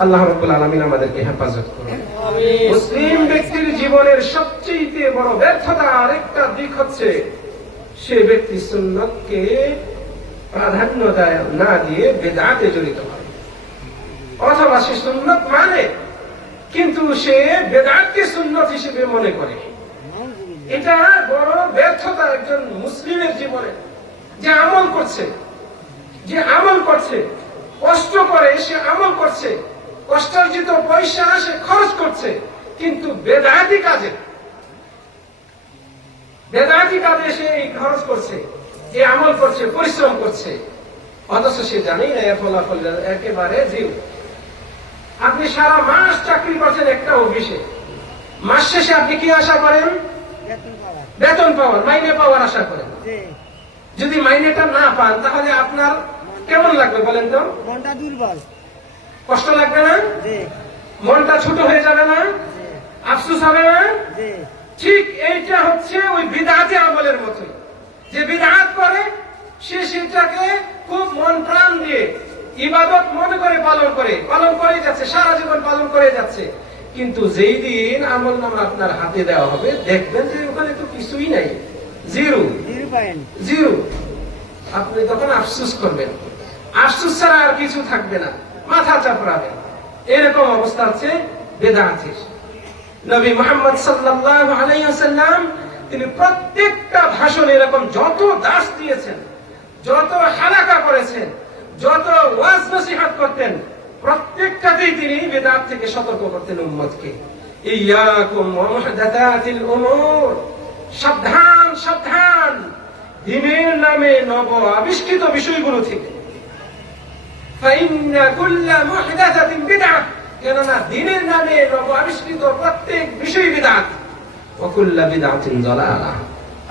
আল্লাহ রাব্বুল আলামিন আমাদেরকে হেফাজত করুন। মুসলিম ব্যক্তির জীবনের সবচেয়ে বড় ব্যর্থতা আরেকটা দিক হচ্ছে সে ব্যক্তি সুন্নতকে প্রাধান্য না দিয়ে বেদাতে জড়িত হয়, অথবা সে সুন্নত মানে কিন্তু সে বেদাতকে সুন্নত হিসেবে মনে করে। এটা বড় ব্যর্থতা একজন মুসলিমের জীবনে। যে আমল করছে কষ্ট করে সে আমল করছে, কষ্টার্জিত পয়সা সে খরচ করছে, কিন্তু বেদাতি কাজে সে এই খরচ করছে, এই আমল করছে, পরিশ্রম করছে, অথচ সে জানেই না এর ফলাফল একেবারে জিরো। আপনি সারা মাস চাকরি করছেন একটা অফিসে, মাস শেষে আপনি কি আশা করেন? বেতন পাওয়ার, মাইনে পাওয়ার আশা করেন। যদি মাইনেটা না পান তাহলে আপনার কেমন লাগবে বলেন তো? মনটা দুর্বল, কষ্ট লাগবে না? মনটা ছোট হয়ে যাবে না? আফসোস হবে না? ঠিক এইটা হচ্ছে ওই বিদআতি আমলের মতো। যে বিদআত করে সে সেটাকে খুব মন প্রাণ দিয়ে ইবাদত মনে করে পালন করে যাচ্ছে, সারা জীবন পালন করে যাচ্ছে, কিন্তু যেই দিন আমলনামা আপনার হাতে দেওয়া হবে দেখবেন যে ওখানে তো কিছুই নাই, জিরো। আপনি তখন আফসোস করবেন, আফসোস ছাড়া আর কিছু থাকবে না, মাথা চাপড়াবেন। এরকম অবস্থা হচ্ছে বেদাতের। নবী মুহাম্মদ সাল্লাল্লাহু আলাইহি ওয়াসাল্লাম তিনি প্রত্যেকটা ভাষণে এরকম যত দাস দিয়েছেন, যত হালাকা করেছেন, যত ওয়াজ নসিহত করতেন, প্রত্যেকটাতেই তিনি বিদআত থেকে সতর্ক করতেন উম্মতকে। ইয়াকুম ওয়া মুহদাসাতিল উমুর, সাবধান সাবধান দ্বীনের নামে নব আবিষ্কৃত বিষয়গুলো থেকে। ফাইন্না কুল্লা মুহদাসাতিন বিদআহ, কেননা দ্বীনের নামে নব আবিষ্কৃত প্রত্যেক বিষয় বিদআত। ওয়া কুল্লা বিদআতিন দালালাহ,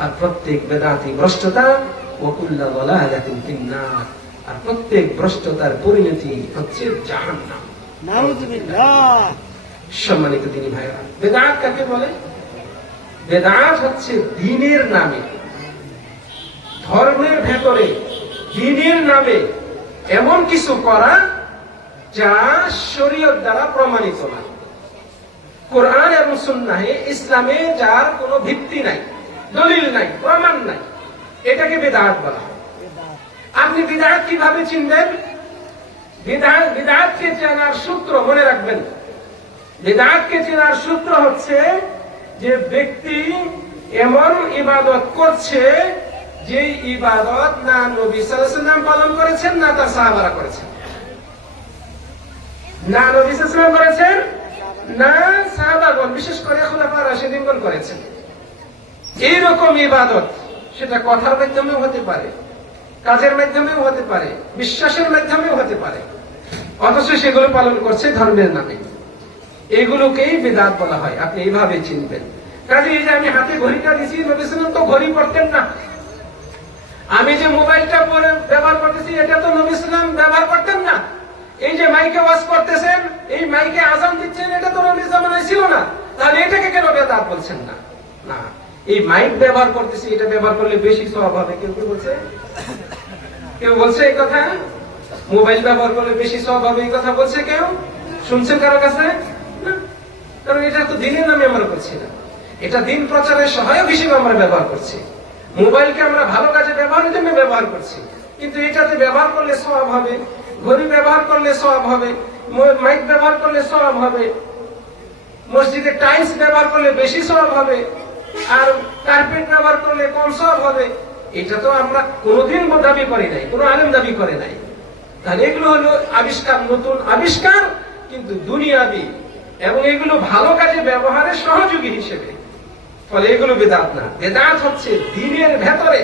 আর প্রত্যেক বিদআতই ভ্রষ্টতা। ওয়া কুল্লা দালালাতিন ফিন্নার, আর প্রত্যেক ভ্রষ্টতার পরিণতি হচ্ছে জাহান্নাম। নাউযুবিল্লাহ। সম্মানিত দিনী ভাইরা, বেদাত কাকে বলে? বেদাত হচ্ছে দ্বীনের নামে, ধর্মের ভেতরে দ্বীনের নামে এমন কিছু করা যা শরীয়ত দ্বারা প্রমাণিত না। কোরআন এবং সুন্নাহে, ইসলামে যার কোনো ভিত্তি নাই, দলিল নাই, প্রমাণ নাই, এটাকে বেদাত বলা হয়। আপনি বিদআত কিভাবে চিনবেন? বিদআতকে চেনার সূত্র মনে রাখবেন। বিদআতকে চেনার সূত্র হচ্ছে যে ব্যক্তি এমন ইবাদত করছে যে ইবাদত না নবী সাল্লাল্লাহু আলাইহি ওয়াসাল্লাম পালন করেছেন, না তার সাহাবারা করেছেন। না নবী সাল্লাল্লাহু আলাইহি ওয়াসাল্লাম করেছেন, না সাহাবাগণ বিশেষ করে খুলাফা রাশিদিনগণ করেছেন। এইরকম ইবাদত সেটা কথার মাধ্যমেও হতে পারে, কাজের মাধ্যমেও হতে পারে, বিশ্বাসের মাধ্যমেও হতে পারে, অথচ সেগুলো পালন করছে ধর্মের নামে। এগুলোকেই বিদআত বলা হয়। আপনি এইভাবে চিনবেন। কাজে এই যে আমি হাতে ঘড়িটা দিছি, নবী সাল্লাল্লাহু আলাইহি ওয়াসাল্লাম তো ঘড়ি পরতেন না। আমি যে মোবাইলটা ব্যবহার করতেছি, এটা তো নবী সাল্লাল্লাহু আলাইহি ওয়াসাল্লাম ব্যবহার করতেন না। এই যে মাইকে ওয়াজ করতেছেন, এই মাইকে আযান দিচ্ছেন, এটা তো নবীর জামানায় ছিল না। তাহলে এটাকে কেন বিদআত বলছেন না? না, এই মাইক ব্যবহার করতেছি, এটা ব্যবহার করলে বেশি সওয়াব হবে। কেউ বলছে এই কথা? মোবাইল ব্যবহার করলে বেশি সওয়াব হবে এই কথা বলছে কেউ? শুনছেন কারো কাছে? না, কারণ এটা তো দ্বীনের নামে আমরা করছি না, এটা দ্বীন প্রচারের সহায়ক হিসেবে আমরা ব্যবহার করছি। মোবাইলকে আমরা ভালো কাজে ব্যবহারের জন্য ব্যবহার করছি, কিন্তু এটাতে ব্যবহার করলে সওয়াব হবে, ঘড়ি ব্যবহার করলে সওয়াব হবে, মাইক ব্যবহার করলে সওয়াব হবে, মসজিদে টাইলস ব্যবহার করলে বেশি সওয়াব হবে, আর কার্পেট ব্যবহার করলে কম সওয়াব হবে। এটা তো আমরা কোনোদিন দাবি করি নাই, কোনো আলেম দাবি করে নাই। তাহলে এগুলো হলো আবিষ্কার, নতুন আবিষ্কার, কিন্তু দুনিয়াবি, এবং এগুলো ভালো কাজে ব্যবহারের সহযোগী হিসেবে। ফলে এগুলো বেদাত না। বেদাত হচ্ছে দ্বীনের ভেতরে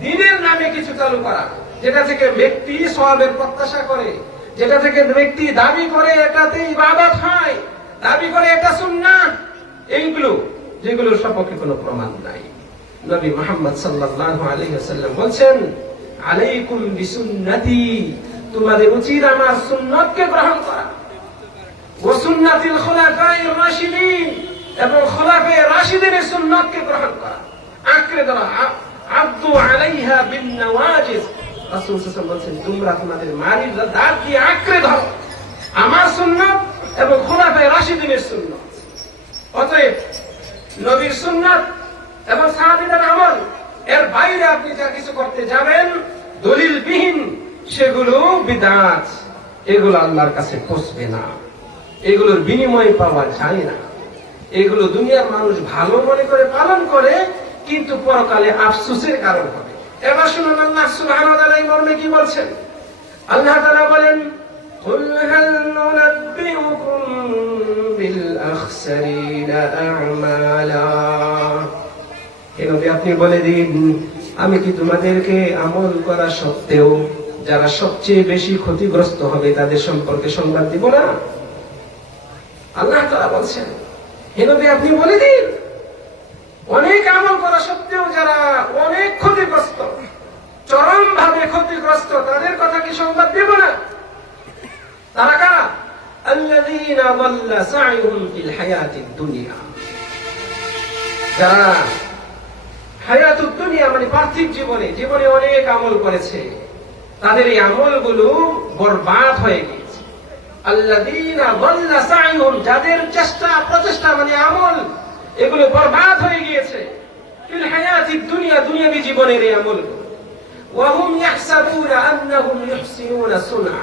দ্বীনের নামে কিছু চালু করা, যেটা থেকে ব্যক্তি সওয়াবের প্রত্যাশা করে, যেটা থেকে ব্যক্তি দাবি করে এটাতে ইবাদত হয়, দাবি করে এটা সুন্নাত। এইগুলো যেগুলোর সপক্ষে কোনো প্রমাণ নাই। নবী মুহাম্মদ সাল্লাল্লাহু আলাইহি ওয়াসাল্লাম বলেন, আলাইকুম বিসুন্নতি, তোমাদের উচিত আমার সুন্নতকে গ্রহণ করা, ওয়া সুন্নাতিল খুলাফায়ে রাশিদিন, এবং খুলাফায়ে রাশিদিনের সুন্নতকে গ্রহণ করা, আঁকড়ে ধরা, আব্দু আলাইহা বিন নওয়াজিজ। রাসূল সাল্লাল্লাহু আলাইহি ওয়াসাল্লাম বলেন, তোমরা তোমাদের মারির দাঁত দিয়ে আঁকড়ে ধরো আমার সুন্নাত, এবং খুলাফায়ে রাশিদিনের সুন্নাত। অতএব নবীর সুন্নাত এবং সাহাবীদের আমল এর বাইরে আপনি যা কিছু করতে যাবেন দলিলবিহীন, সেগুলো বিদআত, এগুলো আল্লাহর কাছে পৌঁছবে না, এগুলোর বিনিময়ে পাওয়া যায় না। এগুলো দুনিয়ার মানুষ ভালো মনে করে পালন করে, কিন্তু পরকালে আফসোসের কারণ হবে। এবার শুনুন আল্লাহ সুবহানাহু ওয়া তাআলা এই মর্মে কি বলছেন। আল্লাহ তাআলা বলেন, কুল হাল নুনাব্বিউকুম বিল আখসারিনা আ'মালা। হে নবী, আপনি বলে দিন, আমি কি তোমাদেরকে আমল করা সত্ত্বেও যারা সবচেয়ে বেশি ক্ষতিগ্রস্ত হবে তাদের সম্পর্কে সংবাদ দিব না? আল্লাহ তাআলা বলছেন, হে নবী, আপনি বলে দিন, অনেক আমল করা সত্ত্বেও যারা অনেক ক্ষতিগ্রস্ত, চরম ভাবে ক্ষতিগ্রস্ত, তাদের কথা কি সংবাদ দেব না? তারা কারা? আল্লাযীনা যাল্লা সা'য়ুহুম ফিল হায়াতিদ দুনিয়া, যারা হায়াতুদ দুনিয়া মানে পার্থিব জীবনে অনেক আমল করেছে, তাদের এই আমলগুলো বরবাদ হয়ে গেছে। আল্লাযীনা যাল্লা সা'য়ুহুম, যাদের চেষ্টা প্রচেষ্টা মানে আমল এগুলো বরবাদ হয়ে গিয়েছে, ফিল হায়াতিদ দুনিয়া, দুনিয়াবী জীবনের এই আমলগুলো। ওয়া হুম ইয়াহসাবুনা আন্নাহুম ইউহসিনুনা সুনআ,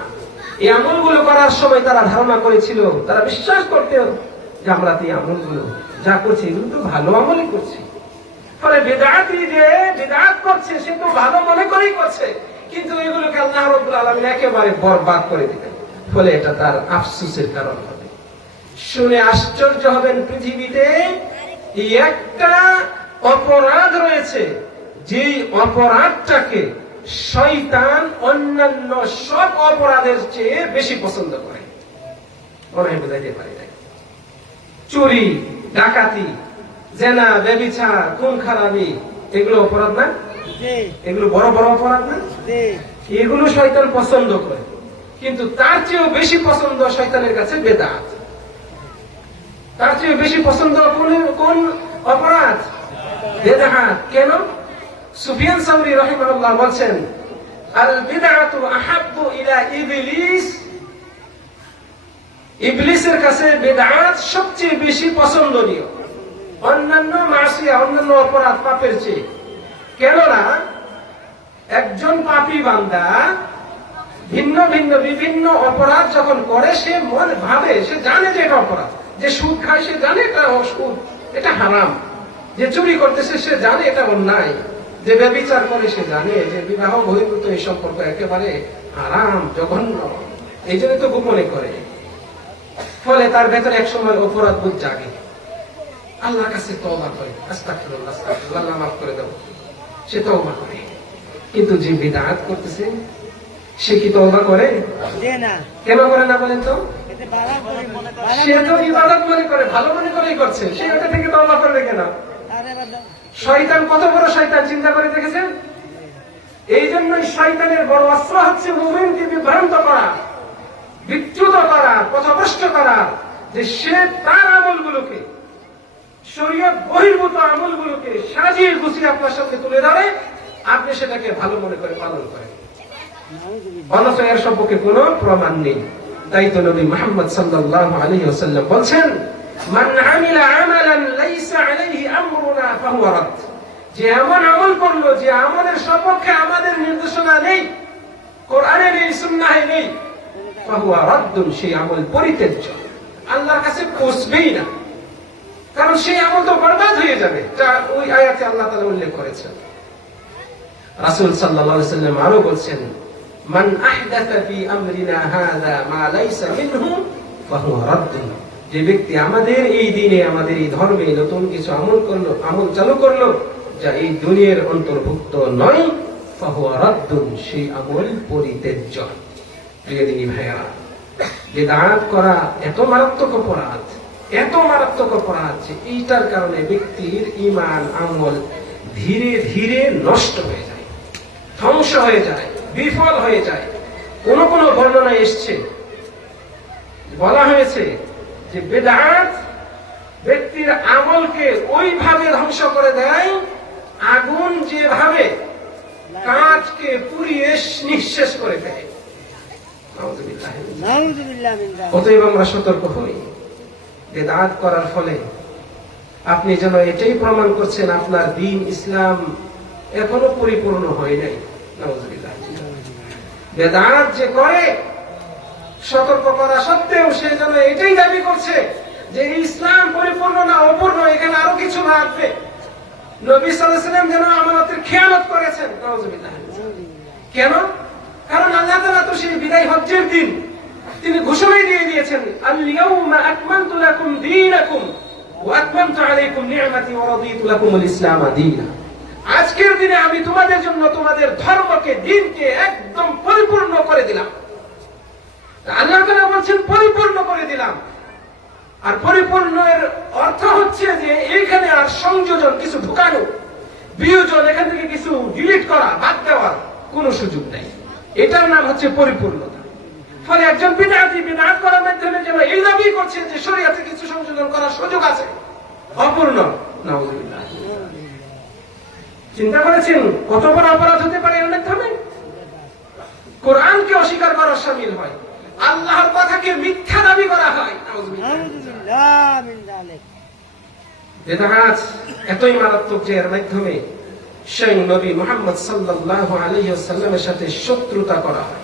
এই আমলগুলো করার সময় তারা ধারণা করেছিল, তারা বিশ্বাস করত যে আমরা এই আমলগুলো যা করছি এগুলো তো ভালো আমলই করছি। ফলে বিদআতি যে বিদআত করছে সে তো ভালো মনে করেই করছে, কিন্তু এগুলোকে আল্লাহ রাব্বুল আলামিন একেবারে বরবাদ করে দিবেন। ফলে এটা তার আফসোসের কারণ হবে। শুনে আশ্চর্য হবেন, পৃথিবীতে একটা অপরাধ রয়েছে, যেই অপরাধটাকে শয়তান অন্যান্য সব অপরাধের চেয়ে বেশি পছন্দ করে। মনে হয় বুঝাইতে পারি না। চুরি, ডাকাতি, জেনা, ব্যভিচার, খুন খারাপি, এগুলো অপরাধ না? এগুলো বড় বড় অপরাধ না? এগুলো শয়তান পছন্দ করে, কিন্তু তার চেয়েও বেশি পছন্দ শয়তানের কাছে বেদাত। তার চেয়ে বেশি পছন্দ কোন অপরাধ? বেদাত। কেন? সুফিয়ান সাউরি রাহিমাহুল্লাহ বলছেন, আল বিদআতু আহাব্বু ইলা ইবলিস, ইবলিসের কাছে বেদাত সবচেয়ে বেশি পছন্দনীয় অন্যান্য মাসিয়া, অন্যান্য অপরাধ পাপের চেয়ে। কেননা একজন পাপী বান্দা ভিন্ন ভিন্ন বিভিন্ন অপরাধ যখন করে, সে মনে ভাবে, সে জানে যে এটা অপরাধ। যে সুদ খায় সে জানে এটা সুদ, এটা হারাম। যে চুরি করতেছে সে জানে এটা অন্যায়। যে ব্যভিচার করে সে জানে যে বিবাহ বহির্ভূত এই সম্পর্ক একেবারে হারাম, জঘন্য। এই জন্য তো গোপনে করে। ফলে তার ভেতরে এক সময় অপরাধ বোধ জাগে, আল্লাহর কাছে তওবা করে, আস্তাগফিরুল্লাহ, আস্তাগফিরুল্লাহ, আল্লাহ মাফ করে দাও, সে তওবা করে। কিন্তু যে বিদআত করতেছে সে কি তওবা করে? কেন করে না বলেন তো? সে তো ইবাদত মনে করে, ভালো মনে করেই করছে, সে এটা থেকে তওবা করবে কেন? শয়তান কত বড় শয়তান চিন্তা করে দেখেছেন? এই জন্যই শয়তানের বড় অস্ত্র হচ্ছে মুমিনকে বিভ্রান্ত করা, বিচ্যুত করা, পথভ্রষ্ট করা, যে সে তার আমলগুলোকে, শরীয়ত বহির্ভূত আমলগুলোকে সাজিয়ে গুছিয়ে আপনার সামনে তুলে ধরে, আপনি সেটাকে ভালো মনে করে পালন করেন, অথচ এর সম্পর্কে কোনো প্রমাণ নেই। তাই তো নবী মুহাম্মদ সাল্লাল্লাহু আলাইহি ওয়াসাল্লাম বলছেন, মান আমিলা আমালান লাইসা আলাইহি আমরুনা ফাহুয়া রাদ, যে এমন আমল করলো যে আমলের সপক্ষে আমাদের নির্দেশনা নেই, কোরআনে নেই, সুন্নাহে নেই, ফাহুয়া রাদ্দুন, সেই আমল পরিত্যাজ্য, আল্লাহর কাছে পৌঁছবেই না। কারণ সেই আমল তো বরবাদ হয়ে যাবে, যা ওই আয়াতে আল্লাহ তাআলা উল্লেখ করেছেন। রাসূল সাল্লাল্লাহু আলাইহি ওয়াসাল্লাম আরো বলছেন, মান আহদাথা ফি আমরিনা হাযা মা লাইসা মিনহু ফাহুয়া রাদ্দুন, যে ব্যক্তি আমাদের এই দিনে, আমাদের এই ধর্মে নতুন কিছু আমল চালু করলো যা এই দুনিয়ার অন্তর্ভুক্ত নয়, ফাহুয়া রাদ্দুন, সেই আমল পরিত্যাজ্য। প্রিয় দিনী ভাইয়া, বিদআত করা এত মারাত্মক অপরাধ, এত মারাত্মক অপরাধ যে এইটার কারণে ব্যক্তির ঈমান আমল ধীরে ধীরে নষ্ট হয়ে যায়, ধ্বংস হয়ে যায়, বিফল হয়ে যায়। কোন কোন বর্ণনায় এসছে, বলা হয়েছে যে বিদআত ব্যক্তির আমলকে ওইভাবে ধ্বংস করে দেয়, আগুন যেভাবে কাঠকে পুড়িয়ে নিঃশেষ করে দেয়, অতএব আমরা সতর্ক হই। বেদাত করার ফলে আপনি যেন এটাই প্রমাণ করছেন আপনার দ্বীন ইসলাম এখনো পরিপূর্ণ হয় নাই। নাউযুবিল্লাহ। বেদাত যে করে সতর্ক করা সত্ত্বেও সে যেন এটাই দাবি করছে যে ইসলাম পরিপূর্ণ না, অপূর্ণ, এখানে আরো কিছু লাগবে। নবী সাল্লাল্লাহু আলাইহি ওয়াসাল্লাম যেন আমানতের খেয়ানত করেছেন। নাউযুবিল্লাহ। কেন? কারণ আল্লাহ তাআলা তো সেই বিদায় হজ্জের দিন তিনি ঘোষণাই দিয়ে দিয়েছেন, আল ইয়াউমা আকমালতু লাকুম দীনাকুম ওয়া আতমামতু আলাইকুম নি'মাতি ওয়া রাদিতু লাকুমুল ইসলাম দীনা। আজকের দিনে আমি তোমাদের জন্য তোমাদের ধর্মকে, দ্বীনকে একদম পরিপূর্ণ করে দিলাম। আল্লাহ তাআলা বলছেন পরিপূর্ণ করে দিলাম। আর পরিপূর্ণের অর্থ হচ্ছে যে এইখানে আর সংযোজন, কিছু ঢুকানো, বিয়োজন, এখান থেকে কিছু ডিলিট করা, বাদ দেওয়ার কোনো সুযোগ নেই। এটার নাম হচ্ছে পরিপূর্ণতা। ফলে একজন বিদআতি বিদআত করার মাধ্যমে যেন এই দাবি করছে যে শরীয়তে কিছু সংশোধন করার সুযোগ আছে, অপূর্ণ। নাউযুবিল্লাহ। চিন্তা করেছেন কত বড় অপরাধ হতে পারে এর মাধ্যমে? কোরআনকে অস্বীকার করার শামিল হয়, আল্লাহর কথাকে মিথ্যা দাবি করা হয়। বেদাত এতই মারাত্মক যে এর মাধ্যমে স্বয়ং নবী মুহাম্মদ সাল্লাল্লাহু আলাইহি ওয়াসাল্লামের সাথে শত্রুতা করা হয়,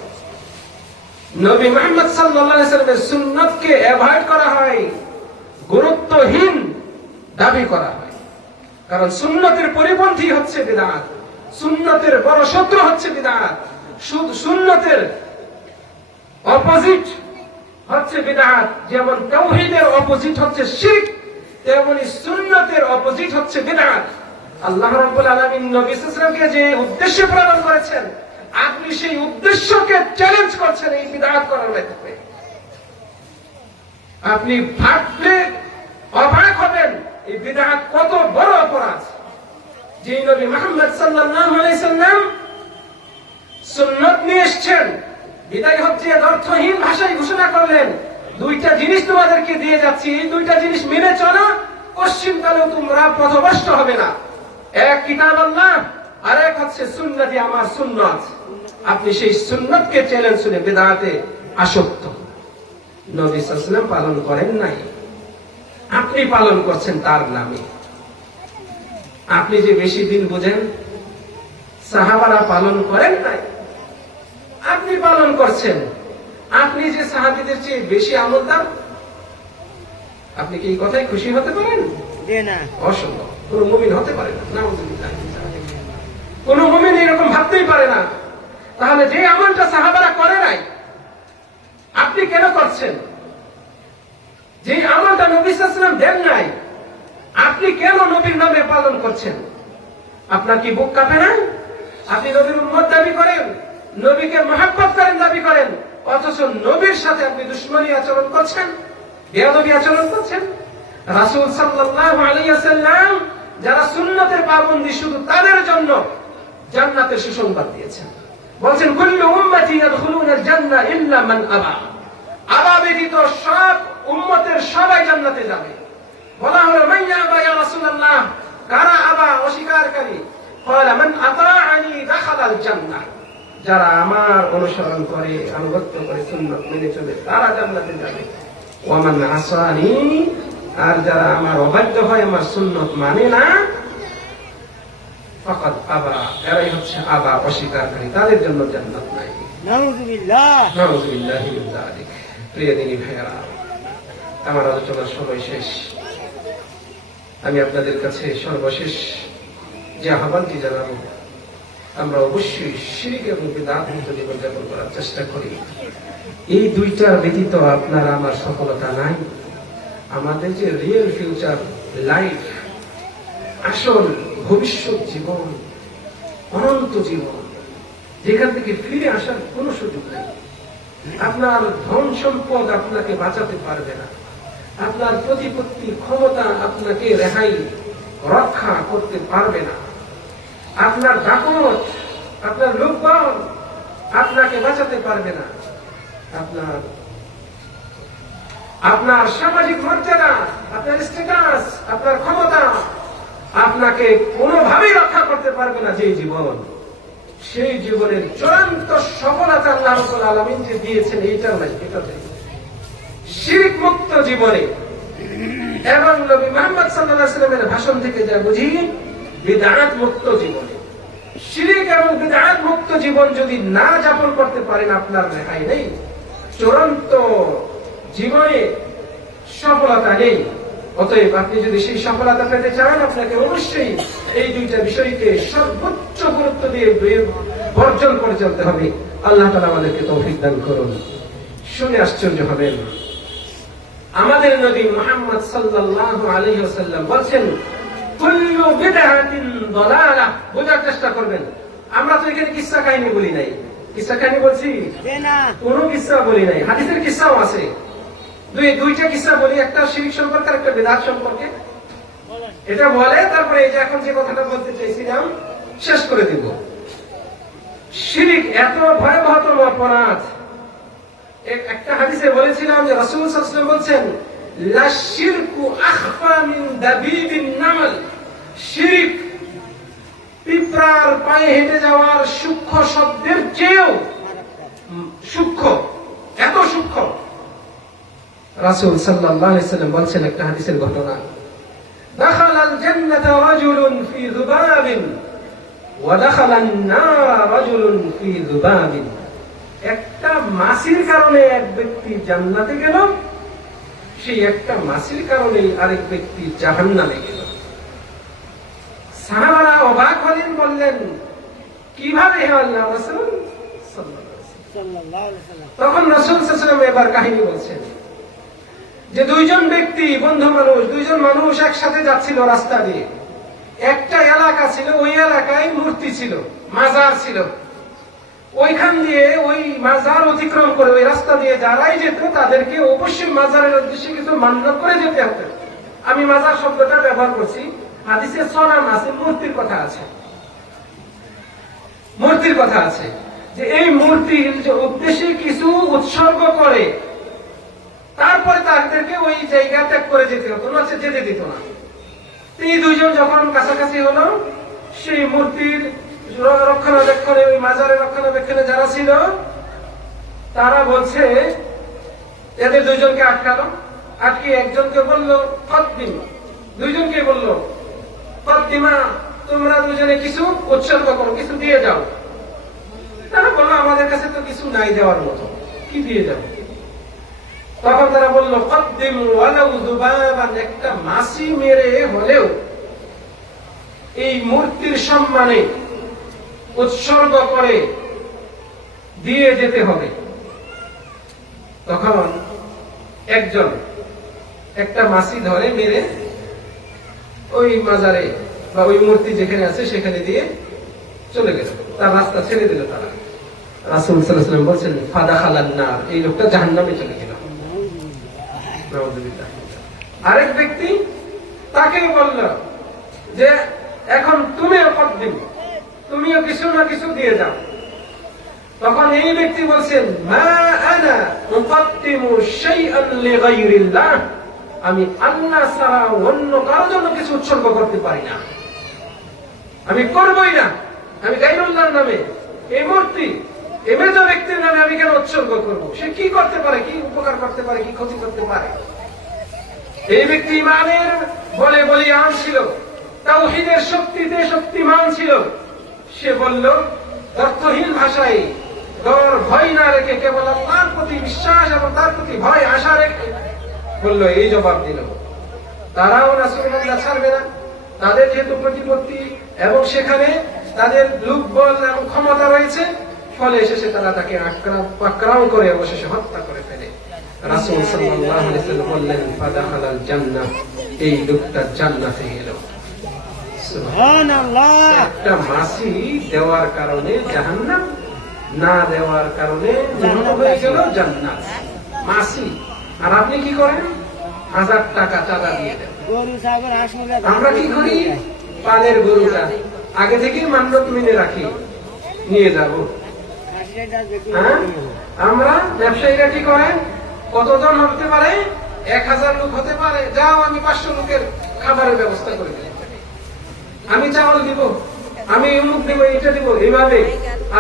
নবী মুহাম্মদ সাল্লাল্লাহু আলাইহি ওয়াসাল্লামের সুন্নাতকে অ্যাভয়েড করা হয়, গুরুত্বহীন দাবি করা হয়। কারণ সুন্নতের পরিপন্থী হচ্ছে বিদআত, সুন্নতের বড় শত্রু হচ্ছে বিদআত, সুন্নতের অপোজিট হচ্ছে বিদআত। যেমন তাওহীদের অপোজিট হচ্ছে শিরক, তেমনি সুন্নতের অপোজিট হচ্ছে বিদআত। আল্লাহ রাব্বুল আলামিন নবী সাল্লাল্লাহু আলাইহি ওয়াসাল্লামকে যে উদ্দেশ্যে প্রেরণ করেছেন, আপনি সেই উদ্দেশ্যকে চ্যালেঞ্জ করছেন এই বিদআত করার মাধ্যমে। আপনি ভাবলে অবাক হবেন এই বিদআত কত বড় অপরাধ। যে নবী মুহাম্মদ সাল্লাল্লাহু আলাইহি ওয়াসাল্লাম সুন্নাত নিয়ে এসেছেন, বিদায় হচ্ছে অর্থহীন ভাষায় ঘোষণা করলেন, দুইটা জিনিস তোমাদেরকে দিয়ে যাচ্ছি, এই দুইটা জিনিস মেনে চলো, পশ্চিমকালেও তোমরা পথভ্রষ্ট হবে না। এক কিতাব আল্লাহ, আর এক হচ্ছে সুন্নতি, আমার সুন্নাত। আপনি সেই সুন্নাতকে চ্যালেঞ্জ শুনে বিদআতে আসক্ত। নবী সাল্লাল্লাহু আলাইহি ওয়াসাল্লাম পালন করেন নাই, আপনি পালন করছেন তার নামে। আপনি যে বেশি দিন বুঝেন, সাহাবারা পালন করেন নাই, আপনি পালন করছেন। আপনি যে সাহাবীদের চেয়ে বেশি আমলদার, আপনি কি এই কথায় খুশি হতে পারেন? অসম্ভব। কোন মুমিন হতে পারে না। নাউযুবিল্লাহ। কোন মুমিন এরকম ভাবতেই পারে না। তাহলে যে আমলটা সাহাবারা করে নাই, আপনি কেন করছেন? যে আমলটা নবী সাল্লাল্লাহু আলাইহি ওয়াসাল্লাম দেন নাই, আপনি কেন নবীর নামে পালন করছেন? আপনার কি বুক কাঁপে না? আপনি নবীর উম্মত দাবি করেন, নবীকে মহব্বত করেন দাবি করেন, অথচ নবীর সাথে আপনি দুশমনী আচরণ করছেন, বেয়াদবি আচরণ করছেন। রাসূল সাল্লাল্লাহু আলাইহি ওয়াসাল্লাম যারা সুন্নতের পাবন্দী, শুধু তাদের জন্য জান্নাতের সুসংবাদ দিয়েছেন। বলেন, কুল্লু উম্মতি ইয়াদখুলুনাল জান্নাহ ইল্লা মান আবা। আবা ব্যতীত সব উম্মতের সবাই জান্নাতে যাবে। বলা হলো, মান আবা ইয়া রাসূলুল্লাহ, কারা আবা? অস্বীকারী। ক্বালা মান আতাআনি দাখালাল জান্নাহ। যারা আমার অনুসরণ করে, আনুগত্য করে, সুন্নাত মেনে চলে, তারা জান্নাতে যাবে। ওয়া মান আসানি, আর যারা আমার অবাধ্য হয়, আমার সুন্নাত মানে না, ফাকাদ আবা, এরাই হচ্ছে আবা, অস্বীকারী, তাদের জন্য জান্নাত নাই। নাউযুবিল্লাহ। নাউযুবিল্লাহি মিন যালিক। প্রিয় দিনী ভাইয়েরা, আমার আলোচনার সময় শেষ। আমি আপনাদের কাছে সর্বশেষ যে আহ্বানটি জানাবো, আমরা অবশ্যই শিরক এবং বিদআত মুক্ত জীবনযাপন করার চেষ্টা করি। এই দুইটার ব্যতীত আপনার আমার সফলতা নাই। আমাদের যে রিয়েল ফিউচার লাইফ, আসল ভবিষ্যৎ জীবন, অনন্ত জীবন, যেখান থেকে ফিরে আসার কোনো সুযোগ নেই। আপনার ধন সম্পদ আপনাকে বাঁচাতে পারবে না, আপনার প্রতিপত্তির ক্ষমতা আপনাকে রেহাই রক্ষা করতে পারবে না, আপনার দাপট, আপনার লোকবল আপনাকে বাঁচাতে পারবে না, আপনার সামাজিক মর্যাদা, আপনার স্ট্যাটাস, আপনার ক্ষমতা আপনাকে কোনোভাবেই রক্ষা করতে পারবে না। যে জীবন সেই জীবনের চূড়ান্ত সফলতা আল্লাহ রাব্বুল আলামিন যে দিয়েছেন এইটা নয়, এটা শিরক মুক্ত জীবনে। এবং নবী মুহাম্মদ সাল্লাল্লাহু আলাইহি ওয়াসাল্লামের ভাষণ থেকে যা বুঝি, বিদআত মুক্ত জীবনে। শিরক এবং বিদআত মুক্ত জীবন যদি না যাপন করতে পারেন, আপনার রেহাই নেই, চূড়ান্ত জীবনে সফলতা নেই। অতএব আপনি যদি সেই সফলতা পেতে চান, আপনাকে অবশ্যই এই দুইটা বিষয়কে সর্বোচ্চ গুরুত্ব দিয়ে বর্জন করে চলতে হবে। আল্লাহ তাআলা আমাদেরকে তৌফিক দান করুন। শুনে আশ্চর্য হবেন, আমাদের নবী মুহাম্মদ সাল্লাল্লাহু আলাইহি ওয়াসাল্লাম বলেন, কুল্লু বিদআতিন দালালাহ। বোঝার চেষ্টা করবেন, আমরা তো এখানে কিসসা কাহিনী বলি নাই। কিসসা কাহিনী বলছি না, কোনো কিসসা বলি নাই। হাদিসের কিসসাও আছে, দুইটা কিসসা বলি, একটা শিরক সম্পর্কে আর একটা বিদআত সম্পর্কে। এটা বলে তারপরে এই যে এখন যে কথাটা বলতে চাইছিলাম শেষ করে দিব। শিরক এত ভয়াবহতম অপরাধ। একটা হাদিসে বলেছিলাম যে রাসূল সাল্লাল্লাহু আলাইহি ওয়াসাল্লাম বলেন, লা শিরকু আখফা মিন দাবিবিন নামল। শিরক পিঁপড়ার পায়ে হেঁটে যাওয়ার সূক্ষ্ম শব্দের চেয়েও সূক্ষ্ম, এত সূক্ষ্ম। রাসূল সাল্লাল্লাহু আলাইহি ওয়াসাল্লাম বলেন একটা হাদিসের ঘটনা, দাখালাল জান্নাতা রাজুলুন ফি যুবাবিন ওয়া দাখালান নারা রাজুলুন ফি যুবাবিন। একটা মাছির কারণে এক ব্যক্তি জান্নাতে গেল, সেই একটা মাছির কারণে আরেক ব্যক্তি জাহান্নামে গেল। সাহাবারা অবাক হলেন, বললেন কিভাবে হে আল্লাহর রাসূল সাল্লাল্লাহু আলাইহি ওয়াসাল্লাম। তখন রাসূল সাল্লাল্লাহু আলাইহি ওয়াসাল্লাম এবার কাহিনী বলছেন যে দুইজন ব্যক্তি, বন্ধু মানুষ, দুইজন মানুষ একসাথে যাচ্ছিল রাস্তা দিয়ে। একটা এলাকা ছিল, ওই এলাকায় মূর্তি ছিল, মাজার ছিল। ওইখান দিয়ে ওই মাজার অতিক্রম করে ওই রাস্তা দিয়ে যারাই যেত, তাদেরকে অবশ্যই মাজারের উদ্দেশ্যে কিছু মান্যত করে যেতে হতো। আমি মাজার শব্দটা ব্যবহার করছি, হাদিসে সনাম আছে, মূর্তির কথা আছে, মূর্তির কথা আছে, যে এই মূর্তির যে উদ্দেশ্যে কিছু উৎসর্গ করে তারপরে তাদেরকে ওই জায়গা ত্যাগ করে যেতে হতো, না যেতে দিত না। এই দুইজন যখন কাছাকাছি হলো, সেই মূর্তির রক্ষণাবেক্ষণে, ওই মাজারের রক্ষণাবেক্ষণে যারা ছিল, তারা বলছে, এদের দুইজনকে আটকালো। আটকে একজনকে বললো কদ্দিম, দুইজনকে বললো কদ্দিমা, তোমরা দুজনে কিছু উৎসর্গ করো, কিছু দিয়ে যাও। তারা বললো আমাদের কাছে তো কিছু নাই দেওয়ার মতো, কি দিয়ে যাও? তখন তারা বললো কদ্দিম ওয়ালাউ যুবাবান, একটা মাছি মেরে হলেও এই মূর্তির সম্মানে উৎসর্গ করে দিয়ে যেতে হবে। তখন একজন একটা মাছি ধরে মেরে ওই মাজারে বা ওই মূর্তি যেখানে আছে সেখানে দিয়ে চলে গেল, তার রাস্তা ছেড়ে দিল তারা। রাসূল সাল্লাল্লাহু আলাইহি ওয়াসাল্লাম বলেন, ফাদাখালান নার, এই লোকটা জাহান্নামে চলে গেল। আরেক ব্যক্তি তাকে বলল যে এখন তুমিও কদ্দিম, তুমিও কিছু না কিছু দিয়ে যাও। তখন এই ব্যক্তি বলছেন, মা আনা উকদ্দিমু শাইআন লিগাইরিল্লাহ, আমি আল্লাহ ছাড়া অন্য কারোর জন্য কিছু উৎসর্গ করতে পারি না, আমি করবই না। আমি গায়রুল্লাহর নামে, এই মূর্তি, এই মৃত ব্যক্তির নামে আমি কেন উৎসর্গ করবো? সে কি করতে পারে, কি উপকার করতে পারে, কি ক্ষতি করতে পারে? এই ব্যক্তি ইমানের বলে বলিয়ান ছিল, তাওহীদের শক্তিতে শক্তিমান ছিল। সে বলল অর্থহীন ভাষায়, ডর ভয় না রেখে, কেবল আল্লাহর প্রতি বিশ্বাস এবং তার প্রতি ভয় আশা রেখে বলল, এই জবাব দিল। তারাও রাসূলুল্লাহ ছাড়বে না, তাদের যেহেতু প্রতিপত্তি এবং সেখানে তাদের লোকবল এবং ক্ষমতা রয়েছে, ফলে শেষে তারা তাকে আক্রমণ করে অবশেষে হত্যা করে ফেলে। রাসূল সাল্লাল্লাহু আলাইহি ওয়াসাল্লাম বললেন, ফাদাখালাল জান্নাহ, এই লোকটা জান্নাতে গেল। সুবহানাল্লাহ। একটা মাছি দেওয়ার কারণে জাহান্নাম, না দেওয়ার কারণে হয়ে গেল জান্নাত। মাছি। আর আপনি কি করেন? 1000 টাকা চাঁদা দিয়ে দেন। আমরা কি করি? পালের গরুটা আগে থেকেই মান্যত মেনে রাখি, নিয়ে যাব। আমরা ব্যবসায়ীরা কি করে? কতজন হতে পারে? 1000 লোক হতে পারে, যাও আমি 500 লোকের খাবারের ব্যবস্থা করে দিই, আমি চাউল দিব, আমি অমুক দিব, এটা দিব, এইভাবে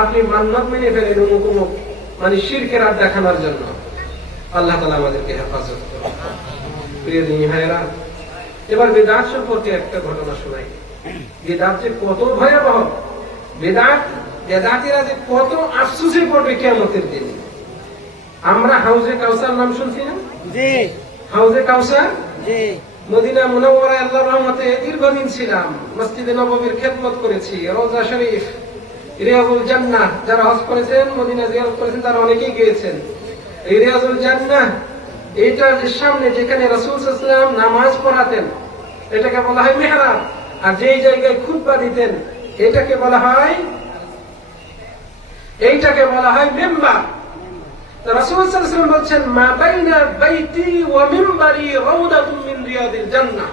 আপনি মান্নাত মেনে ফেলেন অমুক অমুক, মানে শিরকের রাত দেখানোর জন্য। আল্লাহ তাআলা আমাদেরকে হেফাজত করুন। প্রিয় দিনী ভাইয়েরা, এবার বিদআত সম্পর্কে একটা ঘটনা শোনাই। বিদআত যে কত ভয়াবহ, বেদাতিরা যে কত আফসোসে পড়বে কিয়ামতের দিনে। আমরা হাউজে কাউসার নাম শুনছি না? জি। হাউজে কাউসার, জি। মদিনা মুনাওয়ারায় আল্লাহর রহমতে দীর্ঘদিন ছিলাম, মসজিদে নববীর খেদমত করেছি, রওজা শরীফ, রিয়াজুল জান্নাহ, যারা হজ করেছেন, মদিনা জিয়ারত করেছেন, তারা অনেকেই গিয়েছেন। এই রিয়াজুল জান্নাহ, এইটার যে সামনে যেখানে রাসূল সাল্লাল্লাহু আলাইহি ওয়াসাল্লাম নামাজ পড়াতেন, এটাকে বলা হয় মিহরাব। আর যেই জায়গায় খুতবা দিতেন, এইটাকে বলা হয় মিম্বার। রাসূল সাল্লাল্লাহু আলাইহি ওয়াসাল্লাম বলছেন, মা বাইনা বাইতি ওয়া মিম্বারি রাউদাতুম মিন রিয়াদিল জান্নাহ,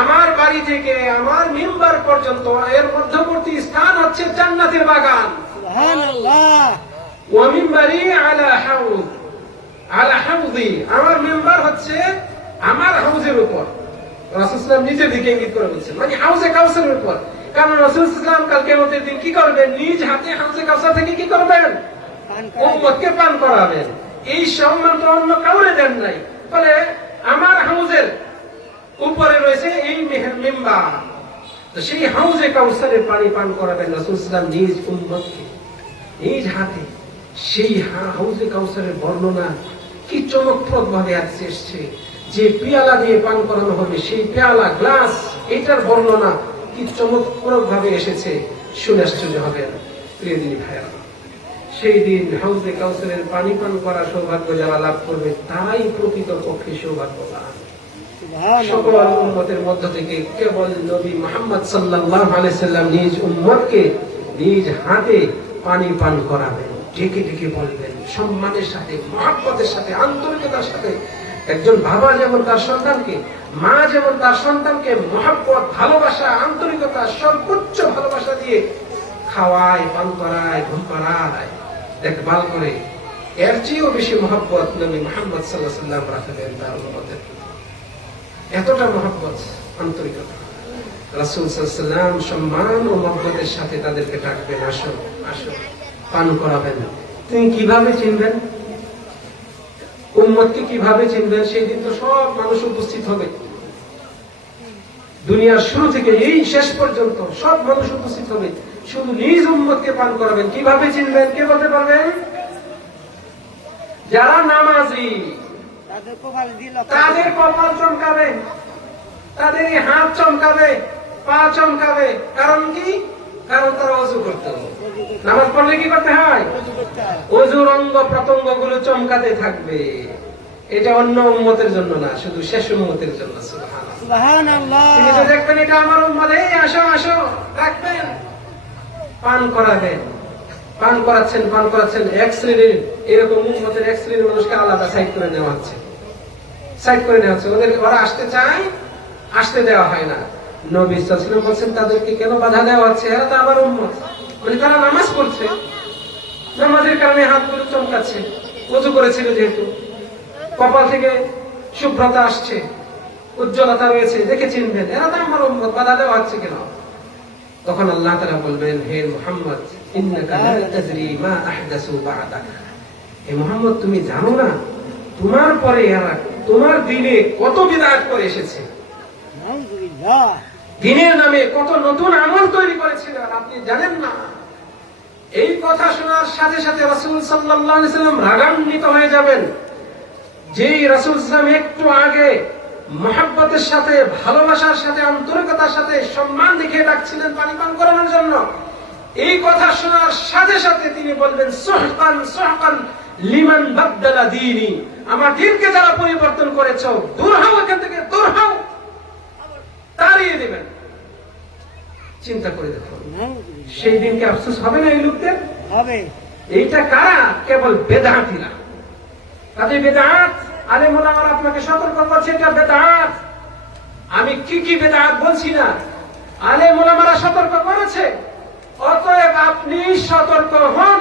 আমার বাড়ি থেকে আমার মিম্বার পর্যন্ত এর মধ্যবর্তী স্থান হচ্ছে জান্নাতের বাগান। সুবহানাল্লাহ। ওয়া মিম্বারি আলা হাউদি, আমার মিম্বার হচ্ছে আমার হাউজের উপর। রাসূল সাল্লাল্লাহু নিজের দিকে ইঙ্গিত করে বলছেন, মানে হাউজে কাউসারের উপর। কারণ রাসূল সাল্লাল্লাহু আলাইহি ওয়াসাল্লাম কাল কিয়ামতের দিন কি করবেন? নিজ হাতে হাউজে কাউসার থেকে কি করবেন? উম্মতকে পান করাবেন। এই সম্মান তো অন্য কাউরে দেন নাই। ফলে আমার হাউজের উপরে রয়েছে এই মিম্বার, তো সেই হাউজে কাউসারের পানি পান করাবেন রাসূল সাল্লাল্লাহু আলাইহি ওয়াসাল্লাম নিজ উম্মতকে, নিজ হাতে। সেই হাউজে কাউসারের বর্ণনা কি চমকপ্রদ ভাবে এসেছে। যে পেয়ালা দিয়ে পান করানো হবে, সেই পেয়ালা, গ্লাস, এটার বর্ণনা কি চমকপ্রদ ভাবে এসেছে, শুনে আশ্চর্য হবেন। প্রিয় দিনী ভাইয়েরা, সেই দিন হাউজে কাউসারের পানি পান করার সৌভাগ্য যারা লাভ করবে, তারাই প্রকৃত পক্ষে সৌভাগ্যবান। সকল উম্মতের মধ্য থেকে কেবল নবী মুহাম্মদ সাল্লাল্লাহু আলাইহি ওয়াসাল্লাম নিজ উম্মতকে নিজ হাতে পানি পান করাবেন, ডেকে ডেকে বলবেন, সম্মানের সাথে, মহব্বতের সাথে, আন্তরিকতার সাথে। একজন বাবা যেমন তার সন্তানকে, মা যেমন তার সন্তানকে মহব্বত, ভালোবাসা, আন্তরিকতা, সর্বোচ্চ ভালোবাসা দিয়ে খাওয়ায়, পান করায়, ঘুম পাড়ায়, দেখভাল করে, এর চেয়েও বেশি মহব্বত নবী মুহাম্মদ সাল্লাল্লাহু আলাইহি ওয়াসাল্লাম রাখবেন তার উম্মতের। এতটা মহব্বত, আন্তরিকতা। রাসূল সাল্লাল্লাহু আলাইহি ওয়াসাল্লাম সম্মান ও মহব্বতের সাথে তাদেরকে ডাকবেন, আসো আসো, পান করাবেন। তিনি কিভাবে চিনবেন উম্মতকে? কিভাবে চিনবেন? সেই দিন তো সব মানুষ উপস্থিত হবে, দুনিয়ার শুরু থেকে এই শেষ পর্যন্ত সব মানুষ উপস্থিত হবে, শুধু নিজ উম্মতকে পান করাবেন। কিভাবে চিনবেন? কে বলতে পারবেন? যারা নামাজি তাদের কপাল চমকাবে, তাদের হাত চমকাবে, পা চমকাবে। কারণ কি? কারণ তারা ওযু করতে হবে। নামাজ পড়লে কি করতে হয়? ওযুর অঙ্গ প্রত্যঙ্গ গুলো চমকাতে থাকবে। এটা অন্য উম্মতের জন্য না, শুধু শেষ উম্মতের জন্য। সুবহানাল্লাহ। তিনি তো দেখবেন এটা আমার উম্মত, এই আসো আসো, রাখবেন, পান করাবেন। পান করাচ্ছেন এক শ্রেণীর, এরকম উম্মতের এক শ্রেণীর মানুষকে আলাদা সাইড করে নেওয়া হচ্ছে, ওরা আসতে চায়, আসতে দেওয়া হয় না। নবী সাল্লাল্লাহু আলাইহি ওয়াসাল্লাম বলেন, তাদেরকে কেন বাধা দেওয়া হচ্ছে? এরা তো আমার উম্মত, মানে তারা নামাজ পড়ছে, নামাজের কারণে হাতগুলো চমকাচ্ছে, ওযু করেছিল যেহেতু, কপাল থেকে শুভ্রতা আসছে, উজ্জ্বলতা রয়েছে, দেখে চিনবেন এরা তো আমার উম্মত, বাধা দেওয়া হচ্ছে কেন? তখন আল্লাহ তাআলা বলবেন, হে মুহাম্মদ, ইন্নাকা লা তাদরি মা আহদাসু বা'দাক। হে মুহাম্মদ, তুমি জানো না তোমার পরে এরা তোমার দিনে কত বিদআত করে এসেছে, দিনের নামে কত নতুন আমল তৈরি করেছিল, আপনি জানেন না। এই কথা শোনার সাথে সাথে রাসূল সাল্লাল্লাহু আলাইহি ওয়াসাল্লাম রাগান্বিত হয়ে যাবেন। যেই রাসূল সাল্লাল্লাহু আলাইহি ওয়াসাল্লাম একটু আগে মহব্বতের সাথে, ভালোবাসার সাথে, আন্তরিকতার সাথে সম্মান দেখিয়ে ডাকছিলেন পানি পান করানোর জন্য, এই কথা শোনার সাথে সাথে তিনি বলবেন, সুহকান সুহকান লিমান বাদদালা দীনি, আমার দ্বীনকে যারা পরিবর্তন করেছো, দূর হও এখান থেকে, দূর হও, তাড়িয়ে দিবেন। চিন্তা করে দেখুন, সেই দিনকে আফসোস হবে না এই লোকদের? হবে। এইটা কারা? কেবল বেদাতীরা। তাদের বেদাত, আলেম ওলামারা আপনাকে সতর্ক করছে, এটা বেদাত। আমি কি বেদাত বলছি না, আলেম ওলামারা সতর্ক করেছে। অতএব আপনি সতর্ক হন,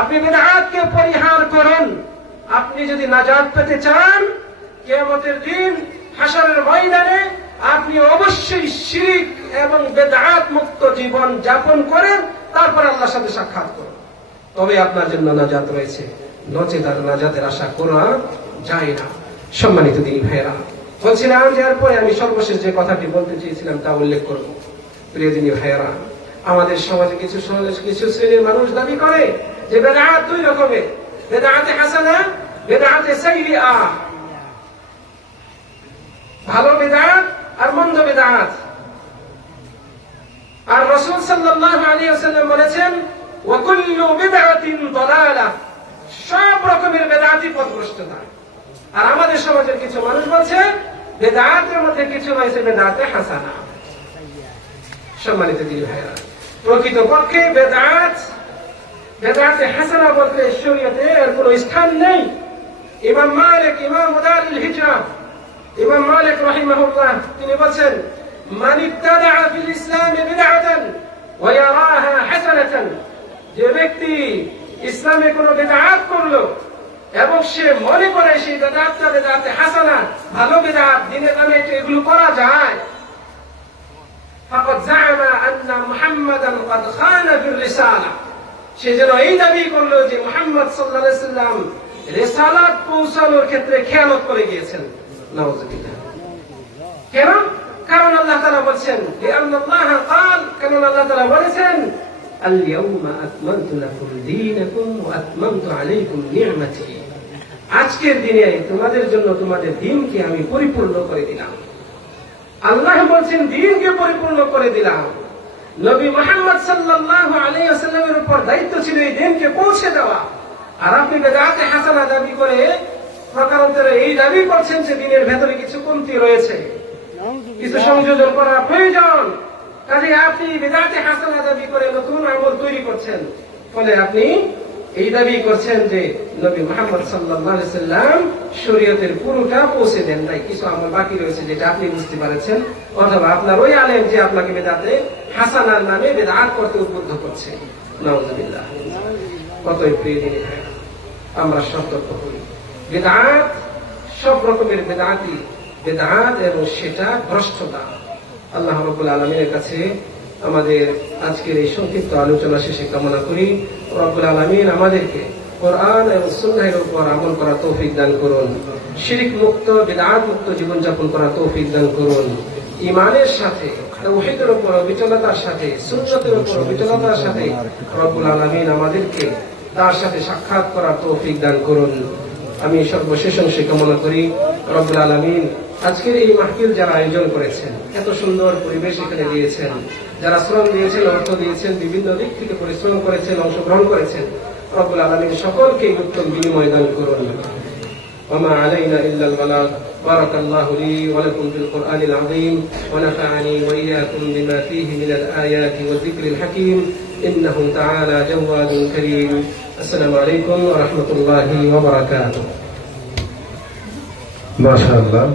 আপনি বিদআতকে পরিহার করুন। আপনি যদি নাজাত পেতে চান, কিয়ামতের দিন হাশরের ময়দানে আপনি অবশ্যই শিরক এবং বেদআত মুক্ত জীবন যাপন করেন, তারপর আল্লাহর সাথে সাক্ষাৎ করুন, তবে আপনার জন্য নাজাত রয়েছে, নচেত আর নাজাতের আশা করা যায় না। সম্মানিত দিনী ভাইয়েরা, বলছিলাম যে এরপরে আমি সর্বশেষ যে কথাটি বলতে চেয়েছিলাম তা উল্লেখ করব। প্রিয় দিনী ভাইয়েরা, আমাদের সমাজে কিছু শ্রেণীর মানুষ দাবি করে যে বেদআত দুই রকমের, বেদআতে হাসানা, বেদআতে সাইয়্যিআ, ভালো বেদআত আর মন্দ বেদআত। আর রাসূল সাল্লাল্লাহু আলাইহি ওয়াসাল্লাম বলেছেন ওয়া কুল্লু বিদআতিন দালালাহ, সব রকমের বেদআতই পথভ্রষ্টতা। আর আমাদের সমাজের কিছু মানুষ বলছে বেদআতের মধ্যে কিছু রয়েছে বেদআতে হাসানা। সম্মানিত দিনী ভাইরা, প্রকৃতপক্ষে বেদআতে হাসানা বলতে শরীয়তে এর কোনো স্থান নেই। ইমাম মালিক, ইমাম দারুল হিজরা, ইমাম মালিক রাহিমাহুল্লাহ তিনি বলেন মান ইবতাদা ফিল ইসলাম বিদআতান ওয়া ইয়ারাহা হাসানাতান, যে ব্যক্তি ইসলামে কোনো বিদআত করলো এবং সে মনে করে সেই বেদআতটা বেদআতে হাসানা, ভালো বেদআত, দিনের নামে এগুলো করা যায়, ফাকাদ জাআমা আন্না মুহাম্মাদান ক্বাদ খানা ফির রিসালা, সে যেন এই দাবি করলো যে মুহাম্মদ সাল্লাল্লাহু আলাইহি ওয়াসাল্লাম রিসালাত পৌঁছানোর ক্ষেত্রে খেয়ানত করে গিয়েছেন। নাউযুবিল্লাহ। কেন? কারণ আল্লাহ তাআলা বলেন লিআন্নাল্লাহ ক্বাল, কারণ আল্লাহ তাআলা বলেছেন আল ইয়াউমা আকমালতু লাকুম দীনাকুম ওয়া আতমামতু আলাইকুম নি'মাতি, আজকের দিনে তোমাদের জন্য তোমাদের দ্বীনকে আমি পরিপূর্ণ করে দিলাম। আল্লাহ বলেন দ্বীনকে পরিপূর্ণ করে দিলাম। নবী মুহাম্মদ সাল্লাল্লাহু আলাইহি ওয়াসাল্লামের উপর দায়িত্ব ছিল এই দ্বীনকে পৌঁছে দেওয়া। আর আপনি বেদআতে হাসানা দাবি করে প্রকারান্তরে এই দাবি করছেন যে দ্বীনের ভেতরে কিছু কমতি রয়েছে, কিছু সংযোজন করা প্রয়োজন। কাজে আপনি বেদআতে হাসানা দাবি করে নতুন আমল তৈরি করছেন, ফলে আপনি এই দাবি করছেন যে নবী মুহাম্মদ সাল্লাল্লাহু আলাইহি ওয়াসাল্লাম শরীয়তের পুরোটা পৌঁছে দেন নাই, কিছু আমল বাকি রয়েছে যেটা আপনি বুঝতে পারছেন, অথবা আপনার ওই আলেম যে আপনাকে বেদআতে হাসানার নামে বেদআত করতে উদ্বুদ্ধ করছে। নাউযুবিল্লাহ। কতই প্রিয় দিনী ভাই, আমরা সতর্ক হই, বেদআত সব রকমের বেদআত এবং সেটা ভ্রষ্টতা। আল্লাহ রাব্বুল আলামিনের কাছে আমাদের আজকের এই সংক্ষিপ্ত আলোচনা শেষে কামনা করি রব্বুল আলামিন আমাদেরকে কোরআন এবং সুন্নাহের উপর আমল করার তৌফিক দান করুন, শিরক মুক্ত বিদআত মুক্ত জীবন যাপন করার তৌফিক দান করুন, ঈমানের সাথে তাওহীদের উপর বিচলতার সাথে সুন্নাতের উপর বিচলতার সাথে রব্বুল আলামিন আমাদেরকে তার সাথে সাক্ষাৎ করার তৌফিক দান করুন। আমি সর্বশেষ অংশে কামনা করি রব্বুল আলামিন আজকের এই মাহফিল যারা আয়োজন করেছেন, এত সুন্দর পরিবেশ এখানে দিয়েছেন, যারা শ্রম দিয়েছেন, অর্থ দিয়েছেন, বিভিন্ন দিক থেকে পরিশ্রম করেছেন, অংশগ্রহণ করেছেন, রব্বুল আলামিন সকলকে উত্তম বিনিময় দান করুন। وما علينا إلا البلاغ. بارك الله لي ولكم في القرآن العظيم ونفعني وإياكم بما فيه من الآيات والذكر الحكيم إنه تعالى جواد كريم. السلام عليكم ورحمة الله وبركاته. ما شاء الله،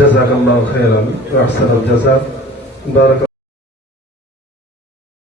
جزاك الله خيرا وأحسن الجزاء. بارك